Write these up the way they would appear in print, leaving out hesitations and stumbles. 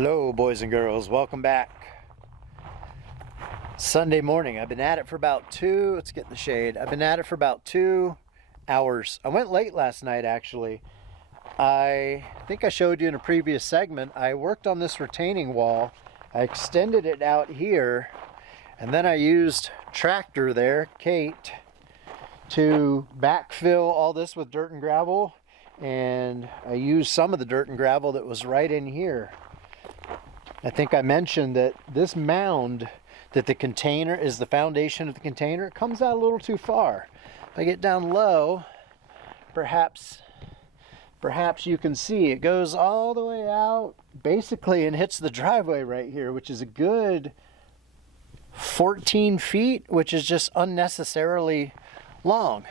Hello boys and girls, welcome back. Sunday morning. I've been at it for about let's get in the shade. I've been at it for about 2 hours. I went late last night actually. I think I showed you in a previous segment, I worked on this retaining wall. I extended it out here and then I used tractor there, Kate, to backfill all this with dirt and gravel, and I used some of the dirt and gravel that was right in here. I think I mentioned that this mound, that the container is the foundation of the container, it comes out a little too far. If I get down low, perhaps you can see it goes all the way out basically and hits the driveway right here, which is a good 14 feet, which is just unnecessarily long.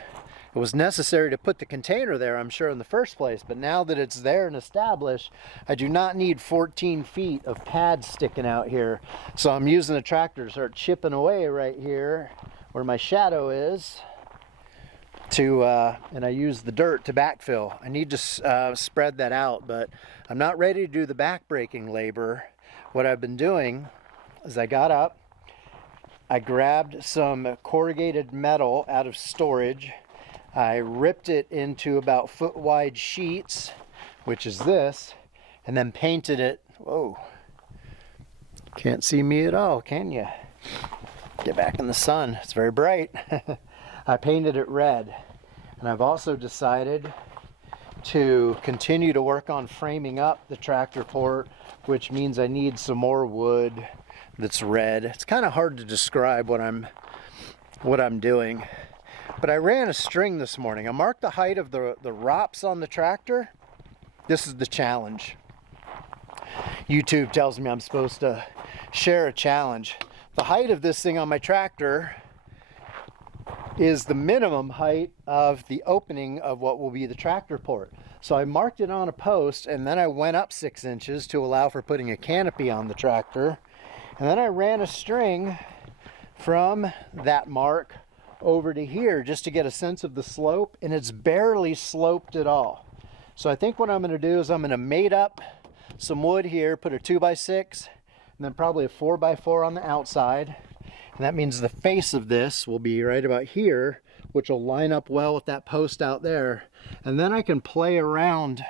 It was necessary to put the container there, I'm sure, in the first place, but now that it's there and established, I do not need 14 feet of pads sticking out here. So I'm using the tractor to start chipping away right here where my shadow is, and I use the dirt to backfill. I need to spread that out, but I'm not ready to do the backbreaking labor. What I've been doing is I got up, I grabbed some corrugated metal out of storage. I ripped it into about foot wide sheets, which is this, and then painted it. Whoa, can't see me at all, can you? Get back in the sun, it's very bright. I painted it red, and I've also decided to continue to work on framing up the tractor port, which means I need some more wood that's red. It's kind of hard to describe what I'm doing. But I ran a string this morning. I marked the height of the ROPS on the tractor. This is the challenge. YouTube tells me I'm supposed to share a challenge. The height of this thing on my tractor is the minimum height of the opening of what will be the tractor port. So I marked it on a post, and then I went up 6 inches to allow for putting a canopy on the tractor. And then I ran a string from that mark over to here just to get a sense of the slope, and it's barely sloped at all. So I think what I'm going to do is I'm going to mate up some wood here, put a 2x6, and then probably a 4x4 on the outside. And that means the face of this will be right about here, which will line up well with that post out there. And then I can play around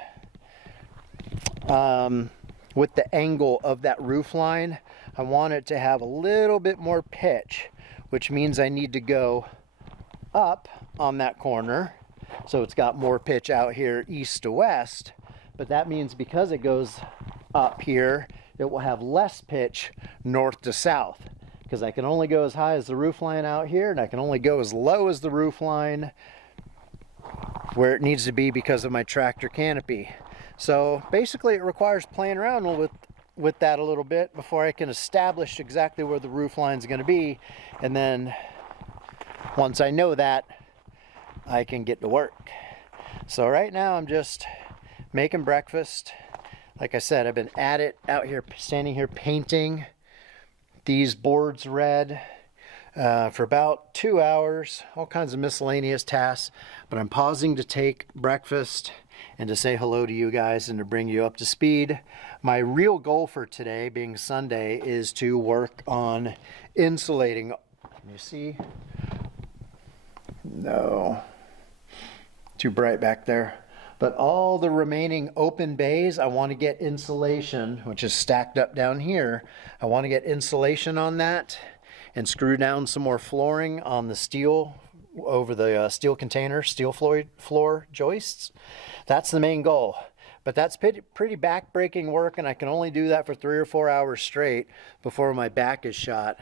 with the angle of that roof line. I want it to have a little bit more pitch, which means I need to go up on that corner. So it's got more pitch out here east to west, but that means because it goes up here, it will have less pitch north to south, because I can only go as high as the roof line out here, and I can only go as low as the roof line where it needs to be because of my tractor canopy. So basically it requires playing around with that a little bit before I can establish exactly where the roof line is going to be. And then once I know that, I can get to work. So right now I'm just making breakfast. Like I said, I've been at it out here, standing here painting these boards red for about 2 hours, all kinds of miscellaneous tasks, but I'm pausing to take breakfast and to say hello to you guys and to bring you up to speed. My real goal for today, being Sunday, is to work on insulating. Can you see? No, too bright back there. But all the remaining open bays, I want to get insulation, which is stacked up down here. I want to get insulation on that and screw down some more flooring on the steel over the steel container, steel floor joists. That's the main goal. But that's pretty back-breaking work, and I can only do that for 3 or 4 hours straight before my back is shot.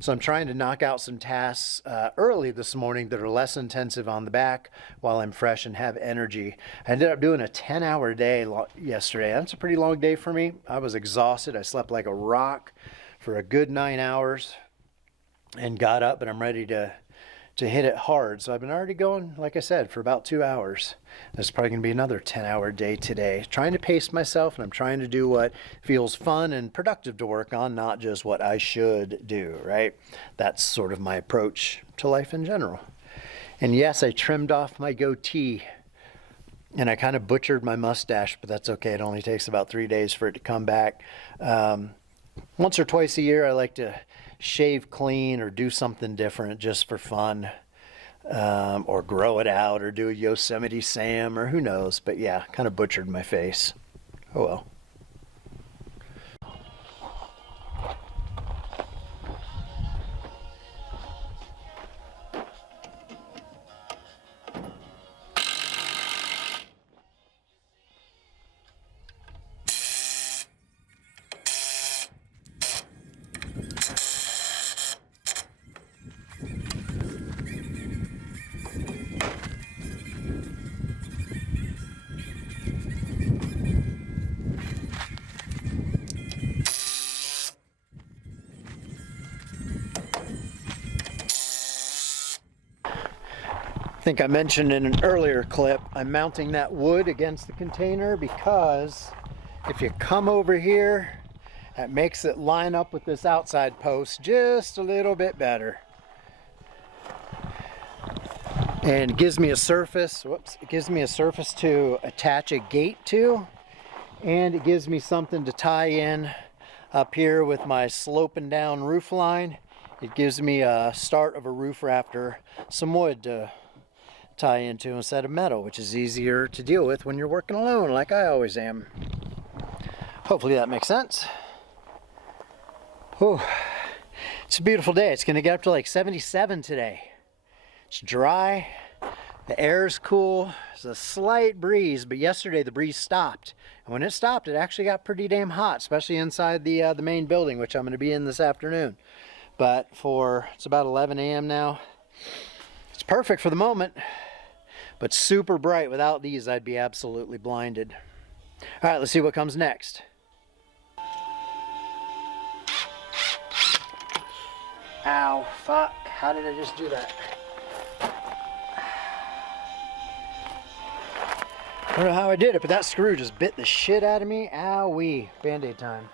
So I'm trying to knock out some tasks early this morning that are less intensive on the back while I'm fresh and have energy. I ended up doing a 10-hour day yesterday. That's a pretty long day for me. I was exhausted. I slept like a rock for a good 9 hours and got up, and I'm ready to hit it hard. So I've been already going, like I said, for about 2 hours. This is probably going to be another 10-hour day today. Trying to pace myself, and I'm trying to do what feels fun and productive to work on, not just what I should do, right? That's sort of my approach to life in general. And yes, I trimmed off my goatee And I kind of butchered my mustache, but that's okay. It only takes about 3 days for it to come back. Once or twice a year, I like to shave clean or do something different just for fun. Or grow it out or do a Yosemite Sam or who knows. But yeah, kind of butchered my face. Oh well. I think I mentioned in an earlier clip, I'm mounting that wood against the container because if you come over here, that makes it line up with this outside post just a little bit better. And it gives me a surface, it gives me a surface to attach a gate to, and it gives me something to tie in up here with my sloping down roof line. It gives me a start of a roof rafter, some wood to tie into instead of metal, which is easier to deal with when you're working alone like I always am. Hopefully that makes sense. Whew. It's a beautiful day. It's going to get up to like 77 today. It's dry, the air's cool, there's a slight breeze, but yesterday the breeze stopped. And when it stopped, it actually got pretty damn hot, especially inside the main building, which I'm going to be in this afternoon. But it's about 11 a.m. now. It's perfect for the moment, but super bright. Without these, I'd be absolutely blinded. All right, let's see what comes next. Ow, fuck, how did I just do that? I don't know how I did it, but that screw just bit the shit out of me. Owie, Band-Aid time.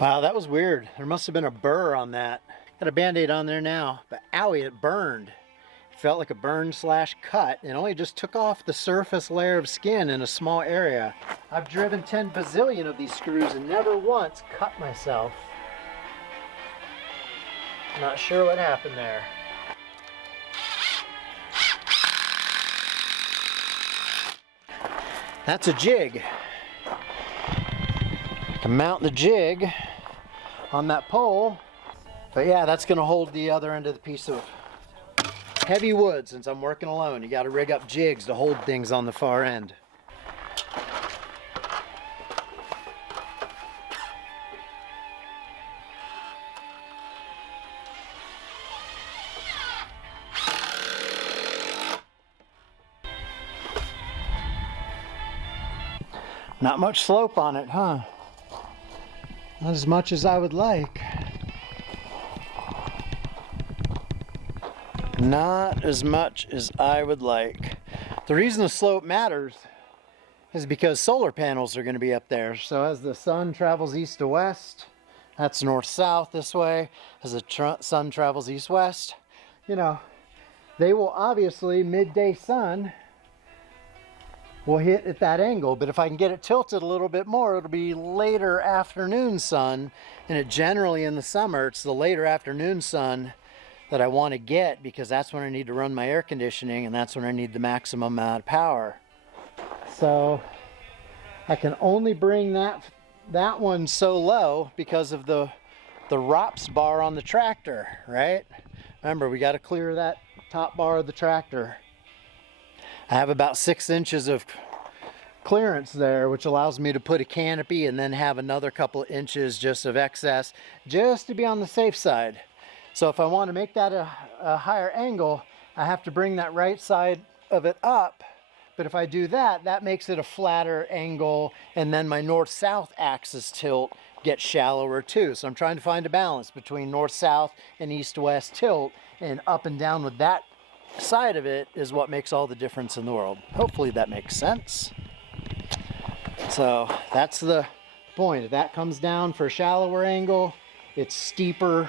Wow, that was weird. There must have been a burr on that. Got a Band-Aid on there now, but owie, it burned. It felt like a burn / cut. It only just took off the surface layer of skin in a small area. I've driven 10 bazillion of these screws and never once cut myself. Not sure what happened there. That's a jig. I can mount the jig on that pole. But yeah, that's going to hold the other end of the piece of heavy wood since I'm working alone. You got to rig up jigs to hold things on the far end. Not much slope on it, huh? Not as much as I would like. Not as much as I would like. The reason the slope matters is because solar panels are going to be up there. So as the sun travels east to west, that's north-south this way. As the sun travels east-west, you know, they will obviously, midday sun will hit at that angle, but if I can get it tilted a little bit more, it'll be later afternoon sun, and it generally in the summer, it's the later afternoon sun that I want to get because that's when I need to run my air conditioning and that's when I need the maximum amount of power. So I can only bring that one so low because of the ROPS bar on the tractor, right? Remember, we got to clear that top bar of the tractor. I have about 6 inches of clearance there, which allows me to put a canopy and then have another couple of inches just of excess, just to be on the safe side. So if I want to make that a higher angle, I have to bring that right side of it up. But if I do that, that makes it a flatter angle, and then my north-south axis tilt gets shallower too. So I'm trying to find a balance between north-south and east-west tilt, and up and down with that side of it is what makes all the difference in the world. Hopefully that makes sense. So that's the point. If that comes down for a shallower angle, it's steeper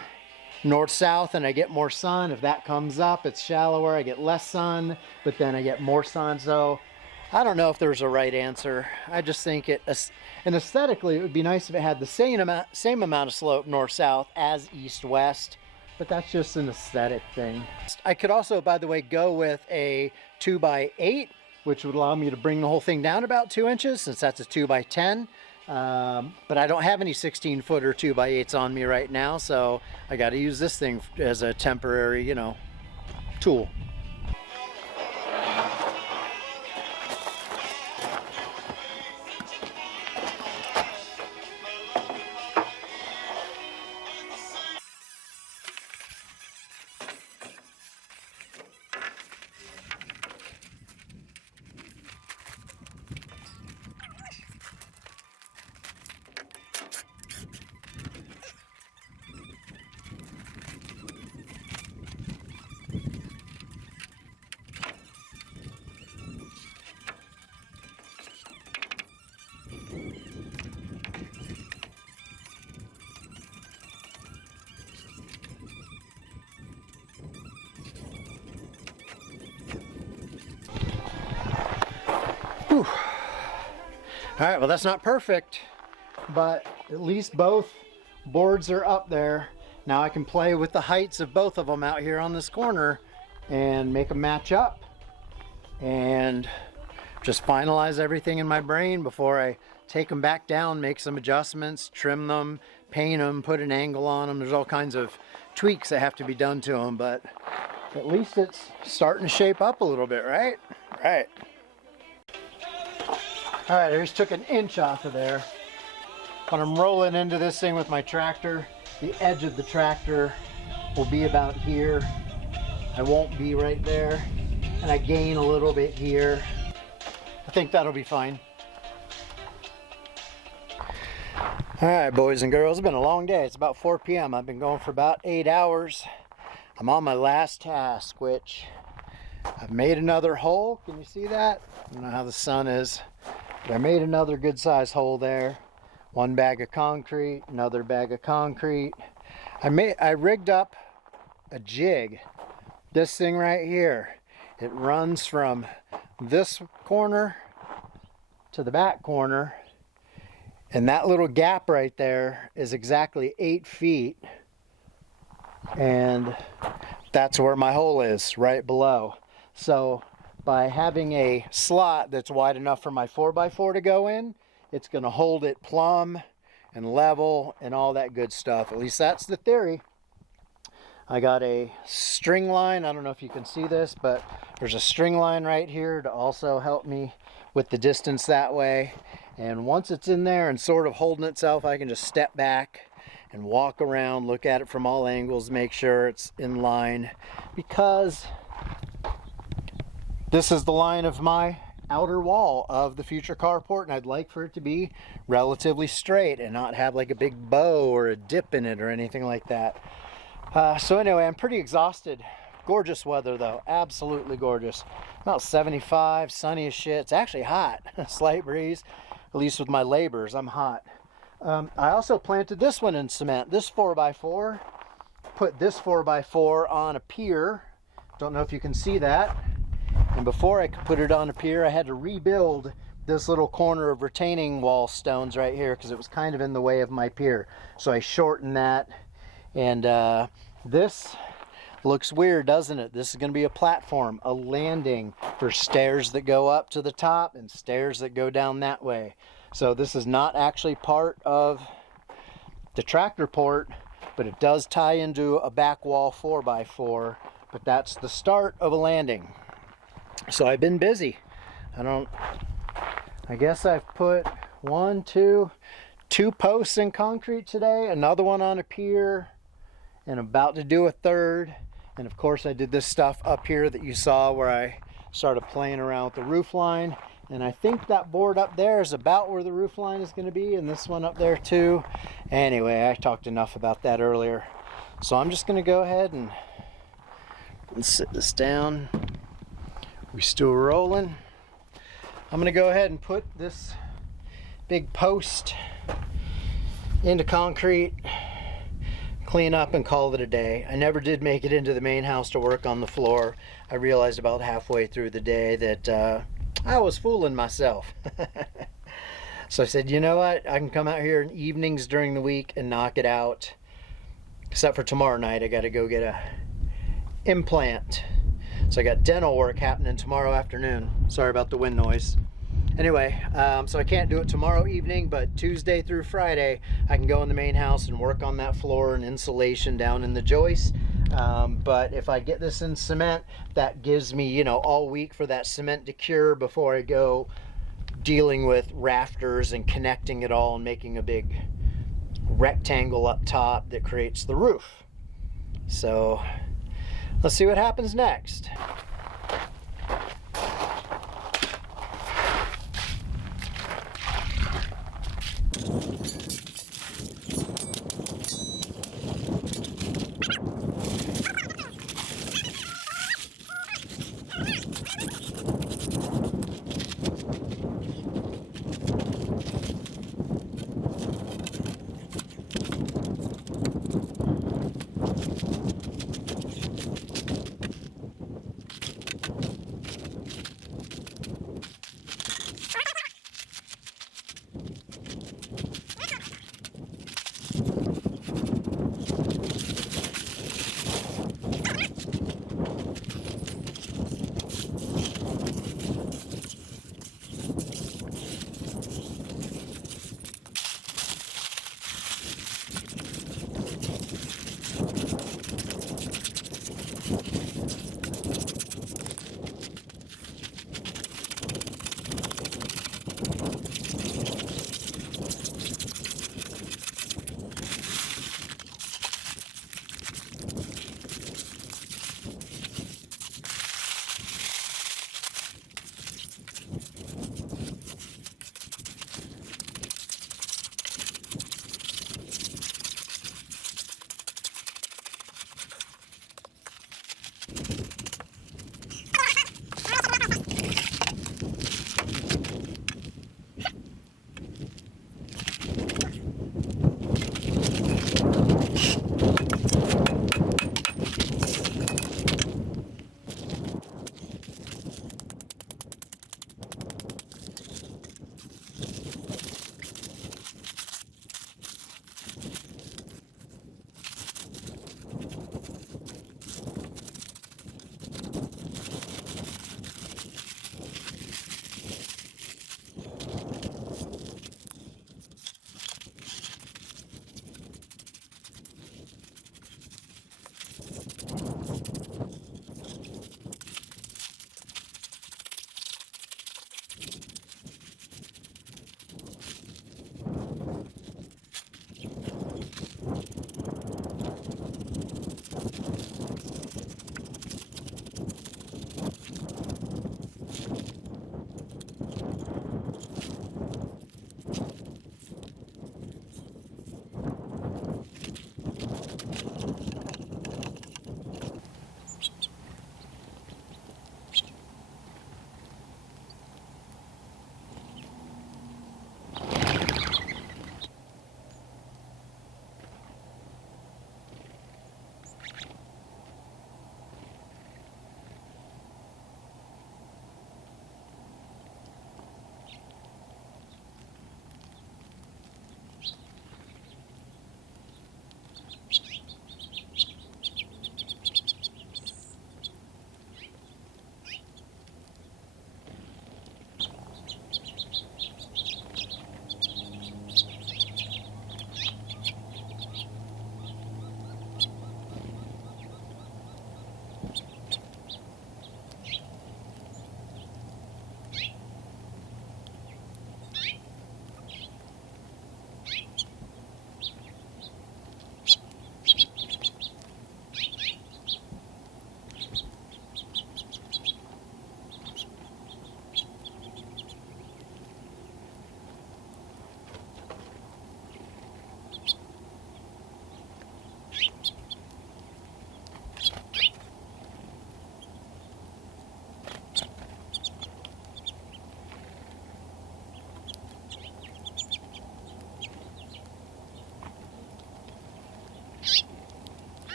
north-south and I get more sun. If that comes up, it's shallower, I get less sun, but then I get more sun. So I don't know if there's a right answer. I just think and aesthetically, it would be nice if it had the same amount of slope north-south as east-west, but that's just an aesthetic thing. I could also, by the way, go with a 2x8, which would allow me to bring the whole thing down about 2 inches, since that's a 2x10. But I don't have any 16-footer 2x8s on me right now, so I got to use this thing as a temporary, you know, tool. Whew. All right, well, that's not perfect, but at least both boards are up there. Now I can play with the heights of both of them out here on this corner and make them match up and just finalize everything in my brain before I take them back down, make some adjustments, trim them, paint them, put an angle on them. There's all kinds of tweaks that have to be done to them, but at least it's starting to shape up a little bit, right? Right. All right, I just took an inch off of there. When I'm rolling into this thing with my tractor, the edge of the tractor will be about here. I won't be right there. And I gain a little bit here. I think that'll be fine. All right, boys and girls, it's been a long day. It's about 4 p.m. I've been going for about 8 hours. I'm on my last task, which I've made another hole. Can you see that? I don't know how the sun is. But I made another good size hole there. One bag of concrete, another bag of concrete. I rigged up a jig. This thing right here. It runs from this corner to the back corner. And that little gap right there is exactly 8 feet. And that's where my hole is, right below. So by having a slot that's wide enough for my 4x4 to go in, it's going to hold it plumb and level and all that good stuff. At least that's the theory. I got a string line. I don't know if you can see this, but there's a string line right here to also help me with the distance that way. And once it's in there and sort of holding itself, I can just step back and walk around, look at it from all angles, make sure it's in line, because this is the line of my outer wall of the future carport, and I'd like for it to be relatively straight and not have like a big bow or a dip in it or anything like that. So anyway, I'm pretty exhausted. Gorgeous weather though, absolutely gorgeous. About 75, sunny as shit. It's actually hot, a slight breeze, at least with my labors, I'm hot. I also planted this one in cement, this 4x4. Put this 4x4 on a pier. Don't know if you can see that. And before I could put it on a pier, I had to rebuild this little corner of retaining wall stones right here because it was kind of in the way of my pier. So I shortened that. And this looks weird, doesn't it? This is going to be a platform, a landing for stairs that go up to the top and stairs that go down that way. So this is not actually part of the tractor port, but it does tie into a back wall 4x4. But that's the start of a landing. So I've been busy. I guess I've put two posts in concrete today, another one on a pier, and about to do a third. And of course I did this stuff up here that you saw where I started playing around with the roof line. And I think that board up there is about where the roof line is going to be, and this one up there too. Anyway, I talked enough about that earlier. So I'm just going to go ahead and sit this down. We still rolling. I'm going to go ahead and put this big post into concrete, clean up and call it a day. I never did make it into the main house to work on the floor. I realized about halfway through the day that I was fooling myself. So I said, you know what, I can come out here in evenings during the week and knock it out. Except for tomorrow night, I got to go get a implant. So I got dental work happening tomorrow afternoon. Sorry about the wind noise. Anyway, so I can't do it tomorrow evening, but Tuesday through Friday, I can go in the main house and work on that floor and insulation down in the joist. But if I get this in cement, that gives me, you know, all week for that cement to cure before I go dealing with rafters and connecting it all and making a big rectangle up top that creates the roof. So let's see what happens next.